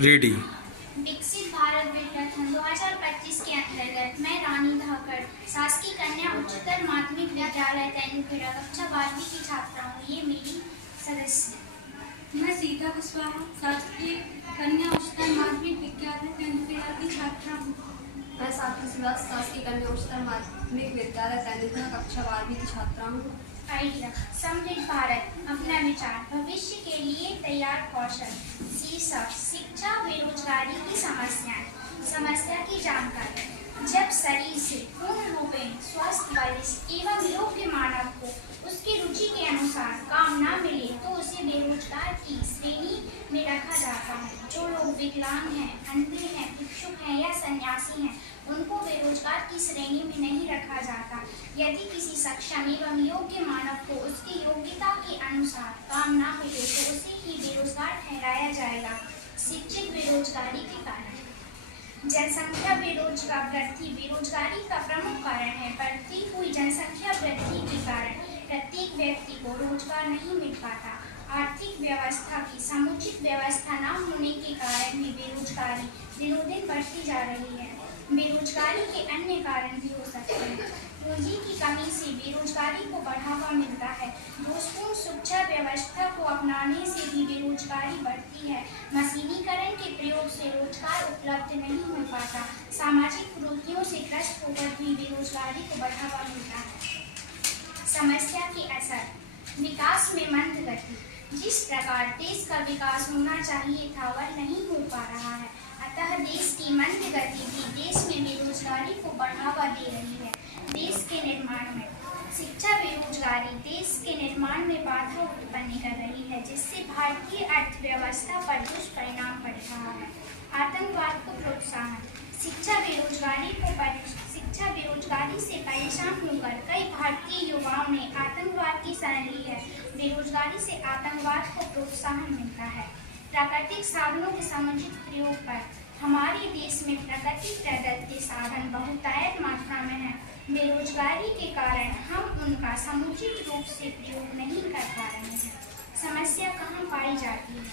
Ready. विकसित भारत विद्यार्थन 2025 के अंतर्गत मैं रानी धाकड़ शासकीय कन्या उच्चतर माध्यमिक विद्यालय तैनूखेड़ा कक्षा 12वीं की छात्रा हूँ। ये मेरी सदस्य। मैं सीता कुशवाहा शासकीय कन्या उच्चतर माध्यमिक विद्यालय तैनूखेड़ा की छात्रा हूँ। मैं साक्षी सुभाष शासकीय कन्या उच्चतर माध्यमिक विद्यालय तैनूखेड़ा कक्षा 12वीं की छात्रा हूँ। आइडिया समृद्ध भारत अपना विचार भविष्य के लिए तैयार कौशल। शीर्षक शिक्षा बेरोजगारी की समस्या की जानकारी। जब शरीर से पूर्ण रूपेण स्वस्थ बलिष्ठ एवं योग्य मानव को उसकी रुचि के अनुसार काम न मिले तो उसे बेरोजगार की श्रेणी में रखा जाता है। जो लोग विकलांग हैं, अंधे हैं, भिक्षुक हैं या सन्यासी हैं, उनको बेरोजगार की श्रेणी में नहीं रखा जाता। यदि किसी सक्षम एवं योग्य मानव को उसकी योग्यता के अनुसार काम न मिले तो उसे ही बेरोजगार ठहराया जाएगा। शिक्षित बेरोजगारी के कारण। जनसंख्या वृद्धि बेरोजगारी का प्रमुख कारण है। बढ़ती हुई जनसंख्या वृद्धि के कारण प्रत्येक व्यक्ति को रोजगार नहीं मिल पाता। आर्थिक व्यवस्था की समुचित व्यवस्था न होने के कारण भी बेरोजगारी दिनों दिन बढ़ती जा रही है। बेरोजगारी के अन्य कारण भी हो सकते हैं। पूंजी की कमी से बेरोजगारी को बढ़ावा मिलता है। दोषपूर्ण शिक्षा व्यवस्था को अपनाने से भी बेरोजगारी बढ़ती है। मशीनीकरण के प्रयोग से रोजगार उपलब्ध नहीं हो पाता। सामाजिक कुरीतियों से ग्रस्त होकर भी बेरोजगारी को बढ़ावा मिलता है। समस्या के असर। विकास में मंद गति। जिस प्रकार देश का विकास होना चाहिए था वह नहीं हो पा रहा है। अतः देश की मंद गति भी देश में बेरोजगारी को बढ़ावा दे रही है। देश के निर्माण में शिक्षा बेरोजगारी देश के निर्माण में बाधा उत्पन्न कर रही है, जिससे भारतीय अर्थव्यवस्था पर दुष्परिणाम पड़ रहा है। आतंकवाद को प्रोत्साहन। शिक्षा बेरोजगारी से परेशान होकर कई भारतीय युवाओं ने आतंकवाद की शरण ली है। बेरोजगारी से आतंकवाद को प्रोत्साहन मिलता है। प्राकृतिक साधनों के समुचित प्रयोग पर। हमारे देश में प्रकृति प्रदत्त साधन बहुतायत मात्रा में है। बेरोजगारी के कारण हम उनका समुचित रूप से प्रयोग नहीं कर पा रहे हैं। समस्या कहाँ पाई जाती है?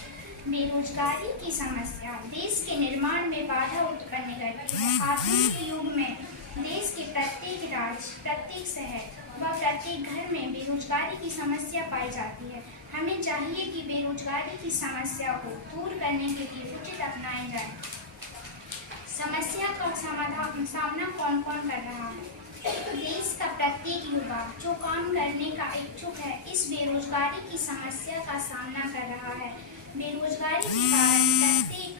बेरोजगारी की समस्या देश के निर्माण में बाधा उत्पन्न करती है। आधुनिक युग में देश के प्रत्येक राज्य, प्रत्येक शहर व प्रत्येक घर में बेरोजगारी की समस्या पाई जाती है। हमें चाहिए कि बेरोजगारी की समस्या को दूर करने के लिए उचित अपनाए जाए। समस्या का सामना कौन कौन कर रहा है? देश का प्रत्येक युवा जो काम करने का इच्छुक है इस बेरोजगारी की समस्या का सामना कर रहा है। बेरोजगारी के कारण प्रत्येक